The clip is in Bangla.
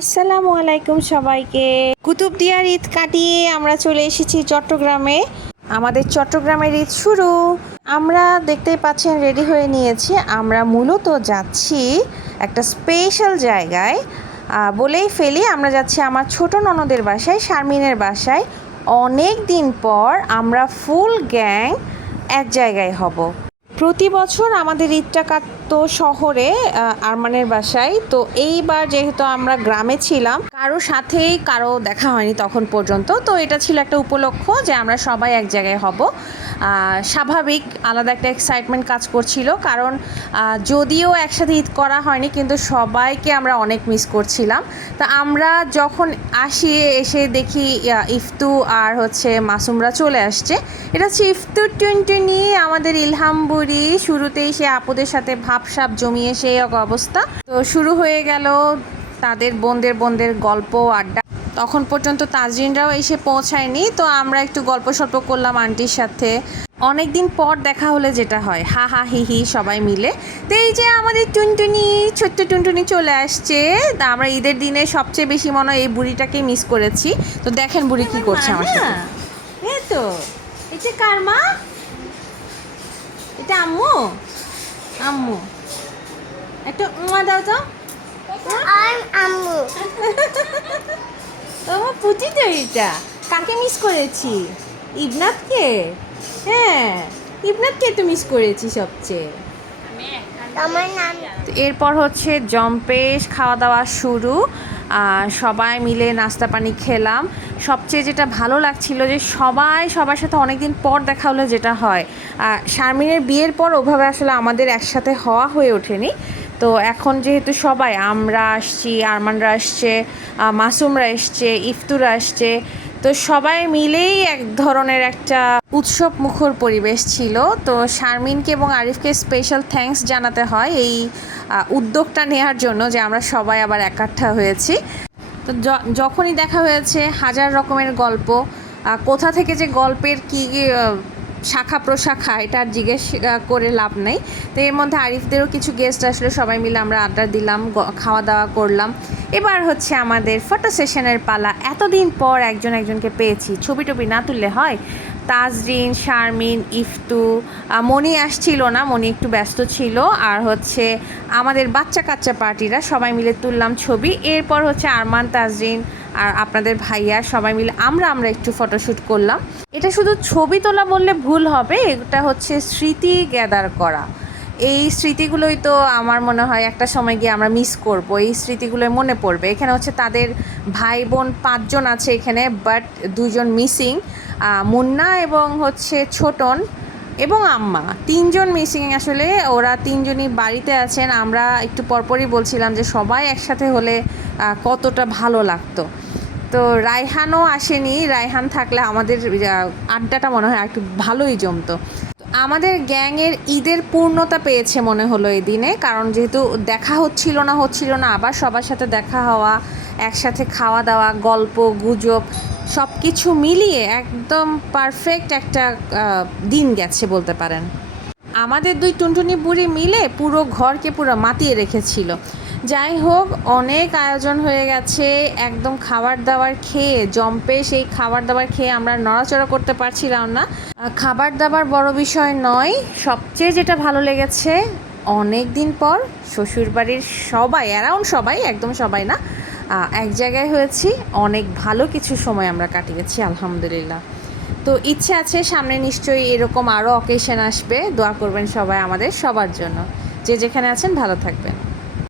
আসসালামু আলাইকুম সবাইকে। কুতুবদিয়ার ঈদ কাটিয়ে আমরা চলে এসেছি চট্টগ্রামে। আমাদের চট্টগ্রামের ঈদ শুরু। আমরা দেখতেই পাচ্ছেন রেডি হয়ে নিয়েছি। আমরা মূলত যাচ্ছি একটা স্পেশাল জায়গায়। বলেই ফেলি, আমরা যাচ্ছি আমার ছোট ননদের বাসায়, শারমিনের বাসায়। অনেক দিন পর আমরা ফুল গ্যাং এক জায়গায় হব। প্রতি বছর আমাদের ঈদটা কাটতো শহরে আরমানের বাসায়। তো এইবার যেহেতু আমরা গ্রামে ছিলাম, কারও সাথেই কারও দেখা হয়নি তখন পর্যন্ত। তো এটা ছিল একটা উপলক্ষ যে আমরা সবাই এক জায়গায় হব। স্বাভাবিক আলাদা একটা এক্সাইটমেন্ট কাজ করছিল। কারণ যদিও একসাথে ঈদ করা হয়নি, কিন্তু সবাইকে আমরা অনেক মিস করছিলাম। তা আমরা যখন আসি, এসে দেখি ইফতু আর হচ্ছে মাসুমরা চলে আসছে। এটা হচ্ছে ইফতু টুনটুনি, আমাদের ইলহাম বুড়ি। শুরুতেই সে আপুদের সাথে ভাবসাব জমিয়ে সেই অবস্থা। তো শুরু হয়ে গেল তাদের বোনদের বোনদের গল্প, আড্ডা। তখন পর্যন্ত তাজরিনরাও এসে পৌঁছায়নি। তো আমরা একটু গল্প সল্প করলাম আন্টির সাথে। অনেক দিন পর দেখা হলে যেটা হয়। হা হা হি হি সবাই মিলে। তো এই যে আমাদের টুনটুনি ছোট্ট টুনটুনি চলে আসছে। তা আমরা ঈদের দিনে সবচেয়ে বেশি মনে হয় এই বুড়িটাকে মিস করেছি। তো দেখেন বুড়ি কি করছে আমার সাথে। এই তো। এটা কার মা? এটা আম্মু? আম্মু। একটু উমা দাও তো। I'm Amu. তোমার পুচি তো এটা কাকে মিস করেছি? ইবনাথকে হ্যাঁ ইবনাথকে তো মিস করেছি সবচেয়ে। এরপর হচ্ছে জম্পেশ খাওয়া দাওয়া শুরু। আর সবাই মিলে নাস্তা পানি খেলাম। সবচেয়ে যেটা ভালো লাগছিল যে সবাই সবার সাথে অনেকদিন পর দেখা হলো যেটা হয়। শারমিনের বিয়ের পর ওভাবে আসলে আমাদের একসাথে হওয়া হয়ে ওঠেনি। তো এখন যেহেতু সবাই, আমরা আসছি, আরমানরা আসছে মাসুমরা এসছে, ইফতুরা আসছে, তো সবাই মিলেই এক ধরনের একটা উৎসব মুখর পরিবেশ ছিল। তো শারমিনকে এবং আরিফকে স্পেশাল থ্যাঙ্কস জানাতে হয় এই উদ্যোগটা নেওয়ার জন্য যে আমরা সবাই আবার একাঠা হয়েছি। তো যখনই দেখা হয়েছে হাজার রকমের গল্প কোথা থেকে যে গল্পের কী শাখা প্রশাখা, এটা আর জিজ্ঞেস করে লাভ নেই। তো এর মধ্যে আরিফদেরও কিছু গেস্ট আসলে, সবাই মিলে আমরা আড্ডা দিলাম খাওয়া দাওয়া করলাম। এবার হচ্ছে আমাদের ফটো সেশনের পালা। এতদিন পর একজন একজনকে পেয়েছি। ছবি টবি না তুললে হয়? তাজরিন, শারমিন, ইফতু মনি আসছিল না মনি একটু ব্যস্ত ছিল। আর হচ্ছে আমাদের বাচ্চা কাচ্চা পার্টিরা সবাই মিলে তুললাম ছবি। এরপর হচ্ছে আরমান, তাজরিন আর আপনাদের ভাইয়া সবাই মিলে আমরা আমরা একটু ফটোশ্যুট করলাম। এটা শুধু ছবি তোলা বললে ভুল হবে, এটা হচ্ছে স্মৃতি গ্যাদার করা। এই স্মৃতিগুলোই তো আমার মনে হয় একটা সময় গিয়ে আমরা মিস করব, এই স্মৃতিগুলোই মনে পড়বে। এখানে হচ্ছে তাদের ভাই বোন পাঁচজন আছে এখানে বাট দুজন মিসিং মুন্না এবং হচ্ছে ছোটন। এবং আম্মা, তিনজন মিসিং আসলে ওরা তিনজনই বাড়িতে আছেন। আমরা একটু পরপরই বলছিলাম যে সবাই একসাথে হলে কতটা ভালো লাগতো। তো রায়হানও আসেনি। রায়হান থাকলে আমাদের আড্ডাটা মনে হয় একটু ভালোই জমতো। আমাদের গ্যাংয়ের ঈদের পূর্ণতা পেয়েছে মনে হলো এই দিনে। কারণ যেহেতু দেখা হচ্ছিল না হচ্ছিল না, আবার সবার সাথে দেখা হওয়া, একসাথে খাওয়া দাওয়া, গল্প, গুজব সব কিছু মিলিয়ে একদম পারফেক্ট একটা দিন গেছে বলতে পারেন। আমাদের দুই টুনটুনি বুড়ি মিলে পুরো ঘরকে পুরো মাতিয়ে রেখেছিল। যাই হোক, অনেক আয়োজন হয়ে গেছে, একদম খাবার দাবার খেয়ে, জম্পে সেই খাবার দাবার খেয়ে আমরা নড়াচড়া করতে পারছিলাম না। খাবার দাবার বড় বিষয় নয়, সবচেয়ে যেটা ভালো লেগেছে, অনেক দিন পর শ্বশুরবাড়ির সবাই অ্যারাউন্ড সবাই, একদম সবাই না এক জায়গায় হয়েছি, অনেক ভালো কিছু সময় আমরা কাটিয়েছি, আলহামদুলিল্লাহ। তো ইচ্ছে আছে সামনে নিশ্চয়ই এরকম আরও অকেশন আসবে, দোয়া করবেন সবাই আমাদের সবার জন্য। যে যেখানে আছেন ভালো থাকবেন।